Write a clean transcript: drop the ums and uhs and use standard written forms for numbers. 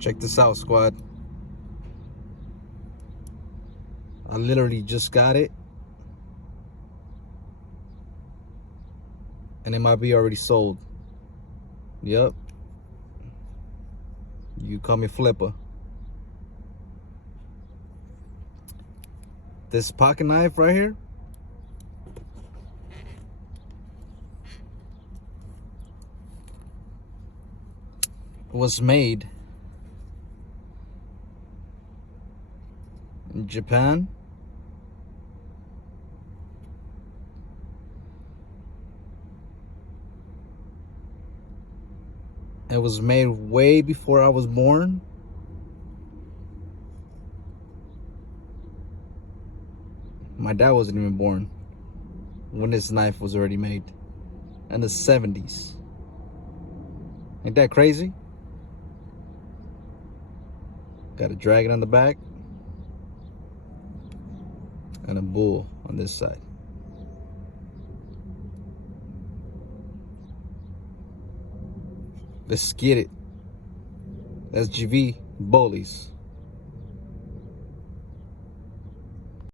Check this out, squad. I literally just got it. And it might be already sold. Yep. You call me Flipper. This pocket knife right here was made in Japan. It was made way before I was born. My dad wasn't even born when this knife was already made. In the 70s. Ain't that crazy? Got a dragon on the back and a bull on this side. Let's get it. That's GV Bullies.